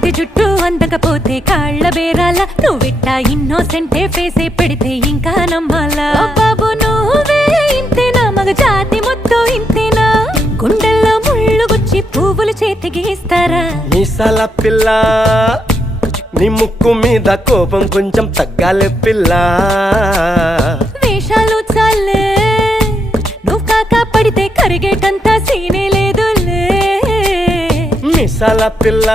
పడితే జుట్టు అందకపోతే కాళ్ళ బేరాల నువ్విట్టా ఇన్నోసెంటే ఫేసే పెడితే ఇంకా నమ్మాలా బాబు నువ్వే ఇంతేనా మగ జాతి మొత్తం ఇంతేనా గుండెల్లో ముళ్ళు గుచ్చి పువ్వులు చేతికి ఇస్తారా మీసాల పిల్ల నీ ముక్కు మీద కోపం కొంచెం తగ్గాలే పిల్ల వేషాలు చాలే నువ్వు కాకా పడితే కరిగేటంతా సీనే లేదులే మీసాల పిల్ల